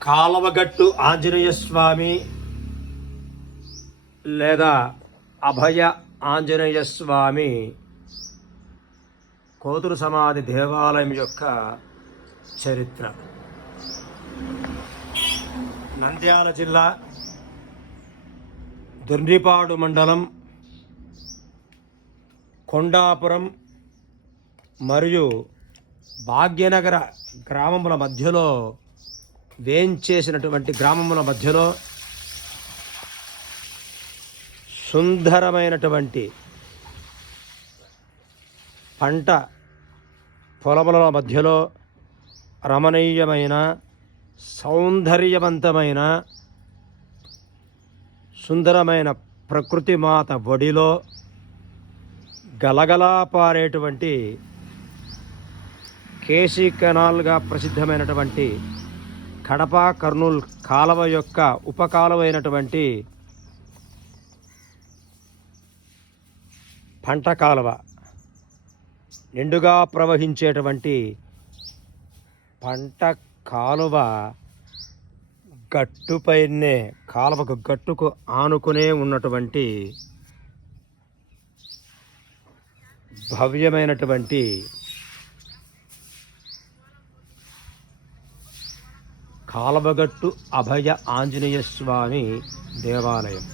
కాలవగట్టు ఆంజనేయ స్వామి లేదా అభయ ఆంజనేయ స్వామి కోతురు సమాధి దేవాలయం యొక్క చరిత్ర. నంద్యాల జిల్లా దొర్నిపాడు మండలం కొండాపురం మరియు భాగ్యనగర గ్రామముల మధ్యలో వేంచేసినటువంటి గ్రామముల మధ్యలో సుందరమైనటువంటి పంట పొలముల మధ్యలో రమణీయమైన సౌందర్యవంతమైన సుందరమైన ప్రకృతి మాత ఒడిలో గలగలా పారేటువంటి కేసీ కెనాల్గా ప్రసిద్ధమైనటువంటి కడప కర్నూలు కాలువ యొక్క ఉపకాలువ అయినటువంటి పంట కాలువ నిండుగా ప్రవహించేటువంటి పంట కాలువ గట్టుపైనే కాలువకు గట్టుకు ఆనుకునే ఉన్నటువంటి భవ్యమైనటువంటి కాలవగట్టు అభయ ఆంజనేయ స్వామి దేవాలయం.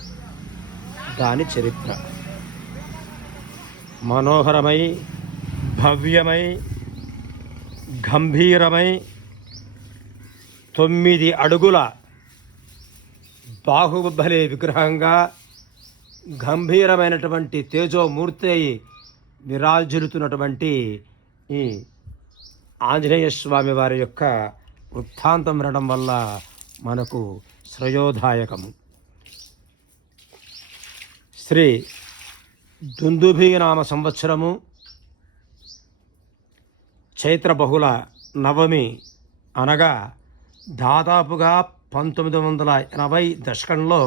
దాని చరిత్ర మనోహరమై భవ్యమై గంభీరమై 9 అడుగుల బాహుబలి విగ్రహంగా గంభీరమైనటువంటి తేజోమూర్తి అయి విరాజిల్లుతున్నటువంటి ఈ ఆంజనేయ స్వామి వారి యొక్క వృత్తాంతం వినడం వల్ల మనకు శ్రేయోదాయకము. శ్రీ దుందుభీనామ సంవత్సరము చైత్ర బహుళ నవమి అనగా దాదాపుగా 1980 దశకంలో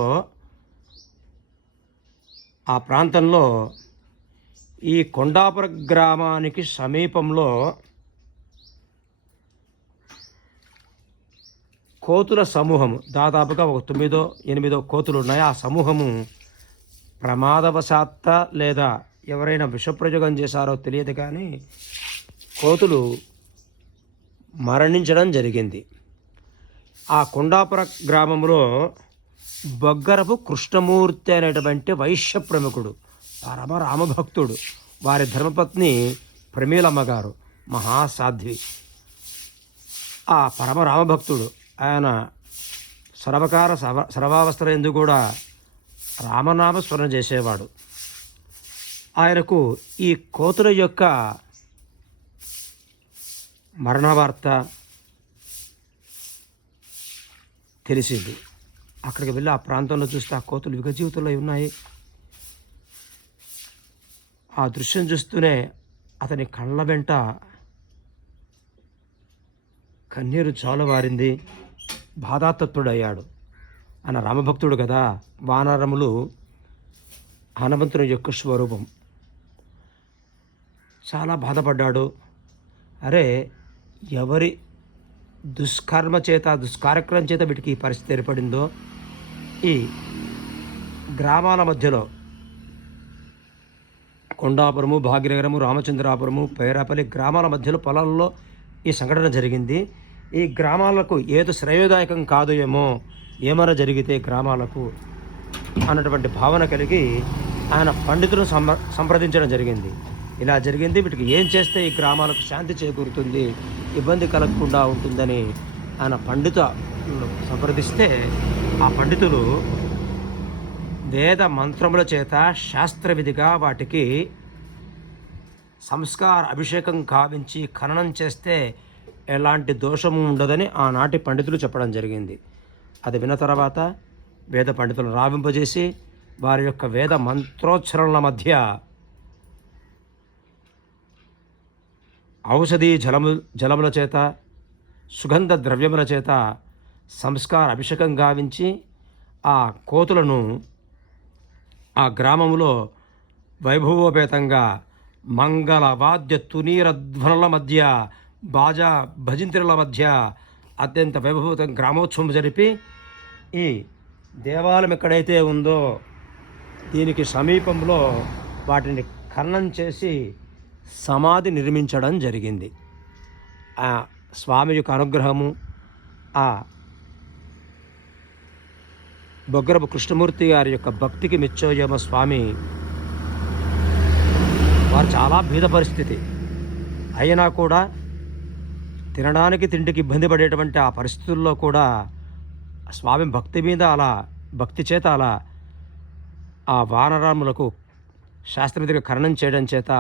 ఆ ప్రాంతంలో ఈ కొండాపుర గ్రామానికి సమీపంలో కోతుల సమూహము దాదాపుగా ఒక 9-8 కోతులు ఉన్నాయి. ఆ సమూహము ప్రమాదవశాత్త లేదా ఎవరైనా విషప్రయోగం చేశారో తెలియదు కానీ కోతులు మరణించడం జరిగింది. ఆ కొండాపుర గ్రామంలో బొగ్గరపు కృష్ణమూర్తి అనేటువంటి వైశ్య ప్రముఖుడు పరమ రామభక్తుడు, వారి ధర్మపత్ని ప్రమీలమ్మ గారు మహాసాధ్వి. ఆ పరమ రామభక్తుడు ఆయన సర్వకాల సర్వావస్థల ఎందు కూడా రామనామ స్మరణ చేసేవాడు. ఆయనకు ఈ కోతుల యొక్క మరణ వార్త తెలిసింది. అక్కడికి వెళ్ళి ఆ ప్రాంతంలో చూస్తే ఆ కోతులు విగజీవితంలో ఉన్నాయి. ఆ దృశ్యం చూస్తూనే అతని కళ్ళ వెంట కన్నీరు జాలువారింది. బాధాతత్తుడయ్యాడు. ఆయన రామభక్తుడు కదా, వానరములు హనుమంతుని యొక్క స్వరూపం. చాలా బాధపడ్డాడు. అరే, ఎవరి దుష్కర్మ చేత దుష్కార్యక్రమం చేత వీటికి ఈ పరిస్థితి ఏర్పడిందో. ఈ గ్రామాల మధ్యలో కొండాపురము, భాగ్యనగరము, రామచంద్రాపురము, పేరాపల్లి గ్రామాల మధ్యలో పొలాల్లో ఈ సంఘటన జరిగింది. ఈ గ్రామాలకు ఏదో శ్రేయోదాయకం కాదు ఏమైనా జరిగితే గ్రామాలకు అన్నటువంటి భావన కలిగి ఆయన పండితులను సంప్రదించడం జరిగింది. ఇలా జరిగింది, వీటికి ఏం చేస్తే ఈ గ్రామాలకు శాంతి చేకూరుతుంది, ఇబ్బంది కలగకుండా ఉంటుందని ఆయన పండితులు సంప్రదిస్తే ఆ పండితులు వేద మంత్రముల చేత శాస్త్రవిధిగా వాటికి సంస్కార అభిషేకం కావించి ఖననం చేస్తే ఎలాంటి దోషము ఉండదని ఆనాటి పండితులు చెప్పడం జరిగింది. అది విన్న తర్వాత వేద పండితులను రావింపజేసి వారి యొక్క వేద మంత్రోచ్చరణల మధ్య ఔషధీ జలముల చేత సుగంధ ద్రవ్యముల చేత సంస్కార అభిషేకం గావించి ఆ కోతులను ఆ గ్రామంలో వైభవోపేతంగా మంగళ వాద్య తునీర ధ్వనుల మధ్య బాజా భజంత్రుల మధ్య అత్యంత వైభవత గ్రామోత్సవం జరిపి ఈ దేవాలయం ఎక్కడైతే ఉందో దీనికి సమీపంలో వాటిని ఖననం చేసి సమాధి నిర్మించడం జరిగింది. ఆ స్వామి యొక్క అనుగ్రహము, ఆ బొగ్గరపు కృష్ణమూర్తి గారి యొక్క భక్తికి మెచ్చోయేమో స్వామి వారు చాలా బీద పరిస్థితి అయినా కూడా తినడానికి తిండికి ఇబ్బంది పడేటువంటి ఆ పరిస్థితుల్లో కూడా స్వామి భక్తి మీద అలా భక్తి చేత అలా ఆ వానరాములకు శాస్త్రవిధిగా ఖననం చేయడం చేత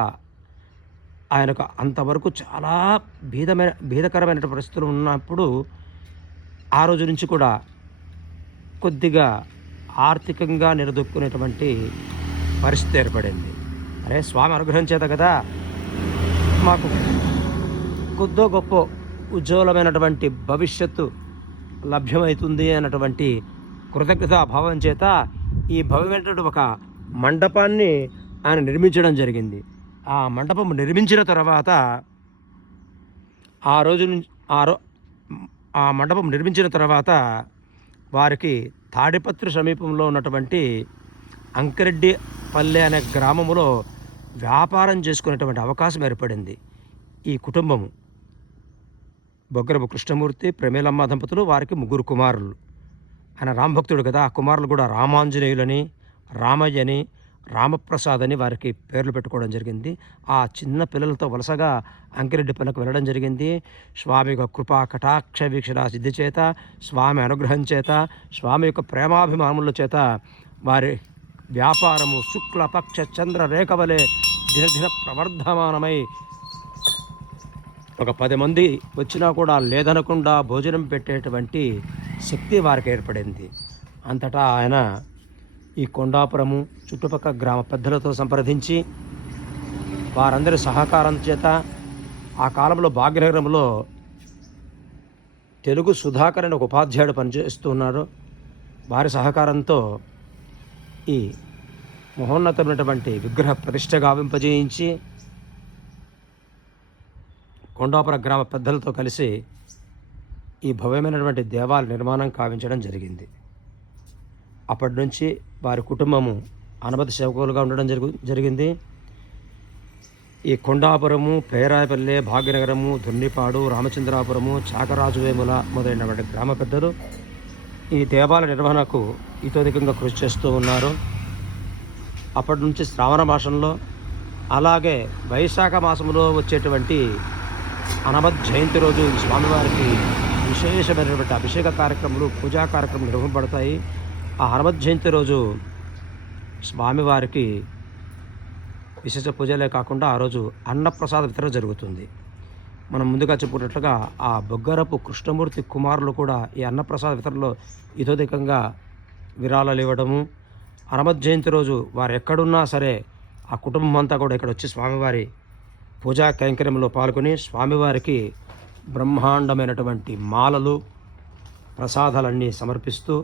ఆయనకు అంతవరకు చాలా భీదకరమైన పరిస్థితులు ఉన్నప్పుడు ఆ రోజు నుంచి కూడా కొద్దిగా ఆర్థికంగా నిలదొక్కునేటువంటి పరిస్థితి ఏర్పడింది. అరే స్వామి అనుగ్రహం చేత కదా మాకు కొద్దో గొప్ప ఉజ్వలమైనటువంటి భవిష్యత్తు లభ్యమవుతుంది అన్నటువంటి కృతజ్ఞతా భావం చేత ఈ భవ్యమైనటువంటి ఒక మండపాన్ని ఆయన నిర్మించడం జరిగింది. ఆ మండపం నిర్మించిన తర్వాత ఆ మండపం నిర్మించిన తర్వాత వారికి తాడిపత్రి సమీపంలో ఉన్నటువంటి అంకిరెడ్డిపల్లె అనే గ్రామములో వ్యాపారం చేసుకునేటువంటి అవకాశం ఏర్పడింది. ఈ కుటుంబము బొగ్గరపు కృష్ణమూర్తి, ప్రమేలమ్మ దంపతులు, వారికి 3 కుమారులు. ఆయన రామభక్తుడు కదా, ఆ కుమారులు కూడా రామాంజనేయులని, రామయ్యని, రామప్రసాద్ అని వారికి పేర్లు పెట్టుకోవడం జరిగింది. ఆ చిన్న పిల్లలతో వలసగా అంకిరెడ్డిపల్లెకు వెళ్ళడం జరిగింది. స్వామి యొక్క కృపా కటాక్ష వీక్షణ సిద్ధి చేత, స్వామి అనుగ్రహం చేత, స్వామి యొక్క ప్రేమాభిమానముల చేత వారి వ్యాపారము శుక్లపక్ష చంద్ర రేఖ వలె దినదిన ప్రవర్ధమానమై ఒక 10 మంది వచ్చినా కూడా లేదనకుండా భోజనం పెట్టేటువంటి శక్తి వారికి ఏర్పడింది. అంతటా ఆయన ఈ కొండాపురము చుట్టుపక్కల గ్రామ పెద్దలతో సంప్రదించి వారందరి సహకారం చేత ఆ కాలంలో భాగ్యనగరంలో తెలుగు సుధాకర్ అనే ఒక ఉపాధ్యాయుడు పనిచేస్తున్నారు. వారి సహకారంతో ఈ మహోన్నతమైనటువంటి విగ్రహ ప్రతిష్ఠ గావింపజేయించి కొండాపుర గ్రామ పెద్దలతో కలిసి ఈ భవ్యమైనటువంటి దేవాలయ నిర్మాణం కావించడం జరిగింది. అప్పటి నుంచి వారి కుటుంబము అనుమతి సేవకులుగా ఉండడం జరిగింది. ఈ కొండాపురము, పేరాయపల్లె, భాగ్యనగరము, దున్నిపాడు, రామచంద్రాపురము, చాకరాజువేముల మొదలైనటువంటి గ్రామ పెద్దలు ఈ దేవాలయ నిర్వహణకు ఇతోధికంగా కృషి చేస్తూ ఉన్నారు. అప్పటి నుంచి శ్రావణ మాసంలో అలాగే వైశాఖ మాసంలో వచ్చేటువంటి హనుమత్ జయంతి రోజు ఈ స్వామివారికి విశేషమైనటువంటి అభిషేక కార్యక్రమాలు, పూజా కార్యక్రమాలు నిర్వహింపబడతాయి. ఆ హనుమత్ జయంతి రోజు స్వామివారికి విశేష పూజలే కాకుండా ఆ రోజు అన్నప్రసాద వితరణ జరుగుతుంది. మనం ముందుగా చెప్పుకున్నట్లుగా ఆ బొగ్గరపు కృష్ణమూర్తి కుమారులు కూడా ఈ అన్నప్రసాద వితరణలో ఇతోధికంగా విరాళాలు ఇవ్వడము, హనుమత్ జయంతి రోజు వారు ఎక్కడున్నా సరే ఆ కుటుంబం అంతా కూడా ఇక్కడ వచ్చి స్వామివారి పూజా కైంకర్యంలో పాల్గొని స్వామివారికి బ్రహ్మాండమైనటువంటి మాలలు, ప్రసాదాలన్నీ సమర్పిస్తూ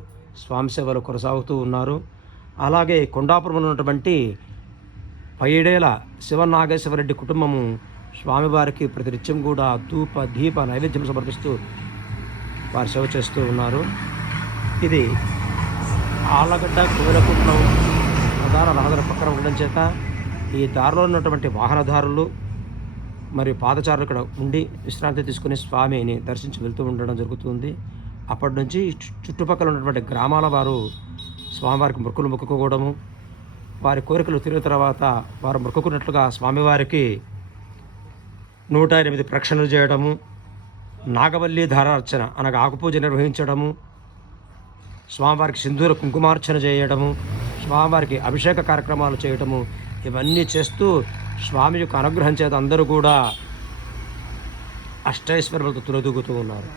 స్వామి సేవలు కొనసాగుతూ ఉన్నారు. అలాగే కొండాపురంలో ఉన్నటువంటి పైడేల శివనాగేశ్వరరెడ్డి కుటుంబము స్వామివారికి ప్రతినిత్యం కూడా ధూప దీప నైవేద్యం సమర్పిస్తూ వారు సేవ చేస్తూ ఉన్నారు. ఇది ఆళ్ళగడ్డ కోరకుంట్లం ప్రధాన రహదారి పక్కన ఉండడం చేత ఈ దారిలో ఉన్నటువంటి వాహనదారులు మరియు పాదచారులు ఇక్కడ ఉండి విశ్రాంతి తీసుకుని స్వామిని దర్శించి వెళ్తూ ఉండడం జరుగుతుంది. అప్పటి నుంచి చుట్టుపక్కల ఉన్నటువంటి గ్రామాల వారు స్వామివారికి మొక్కులు మొక్కుకోవడము, వారి కోరికలు తీరిన తర్వాత వారు మొక్కుకున్నట్లుగా స్వామివారికి 108 ప్రక్షణలు చేయడము, నాగవల్లి ధారార్చన అనగా ఆకుపూజ నిర్వహించడము, స్వామివారికి సింధూర కుంకుమార్చన చేయడము, స్వామివారికి అభిషేక కార్యక్రమాలు చేయడము, ఇవన్నీ చేస్తూ స్వామి యొక్క అనుగ్రహం చేత అందరూ కూడా అష్టైశ్వర్యాలతో తులదూగుతూ ఉన్నారు.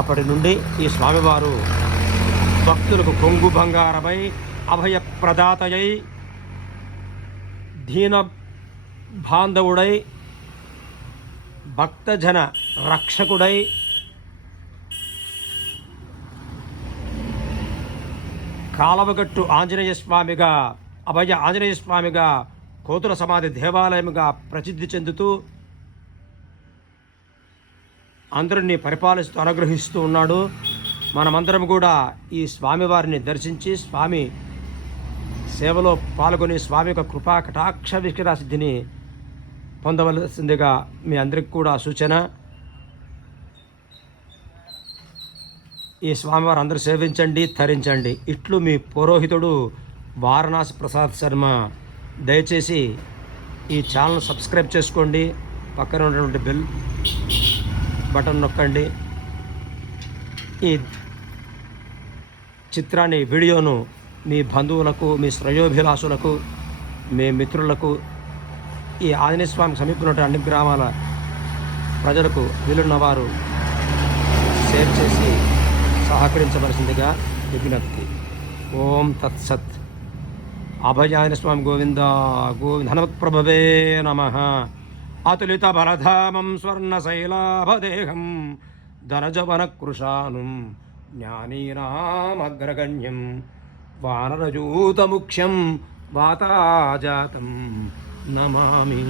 అప్పటి నుండి ఈ స్వామివారు భక్తులకు కొంగు బంగారమై, అభయ ప్రదాతయై, దీన బాంధవుడై, భక్తజన రక్షకుడై, కాలవగట్టు ఆంజనేయ స్వామిగా, అభయ ఆంజనేయ స్వామిగా, కోతుల సమాధి దేవాలయముగా ప్రసిద్ధి చెందుతూ అందరినీ పరిపాలిస్తూ అనుగ్రహిస్తూ ఉన్నాడు. మనమందరం కూడా ఈ స్వామివారిని దర్శించి స్వామి సేవలో పాల్గొని స్వామి యొక్క కృపా కటాక్ష విక్రాసిద్ధిని పొందవలసిందిగా మీ అందరికి కూడా సూచన. ఈ స్వామివారు అందరూ సేవించండి, తరించండి. ఇట్లు మీ పురోహితుడు వారణాసి ప్రసాద్ శర్మ. దయచేసి ఈ ఛానల్ సబ్స్క్రైబ్ చేసుకోండి, పక్కన ఉన్నటువంటి బెల్ బటన్ నొక్కండి. ఈ చిత్రాన్ని వీడియోను మీ బంధువులకు, మీ శ్రేయోభిలాషులకు, మీ మిత్రులకు, ఈ ఆంజనేయ స్వామికి సమీపంలో అన్ని గ్రామాల ప్రజలకు వీలున్నవారు షేర్ చేసి సహకరించవలసిందిగా విజ్ఞప్తి. ఓం తత్సత్. అభయాయ స్వామి గోవింద గోవింద. హనుమత్ప్రభవే నమః. అతులిత బలధామం స్వర్ణశైలాభదేహం ధనజవనకృశానుం జ్ఞానీనామగ్రగణ్యం వానరజూతముఖ్యం వాతాజాతం నమామి.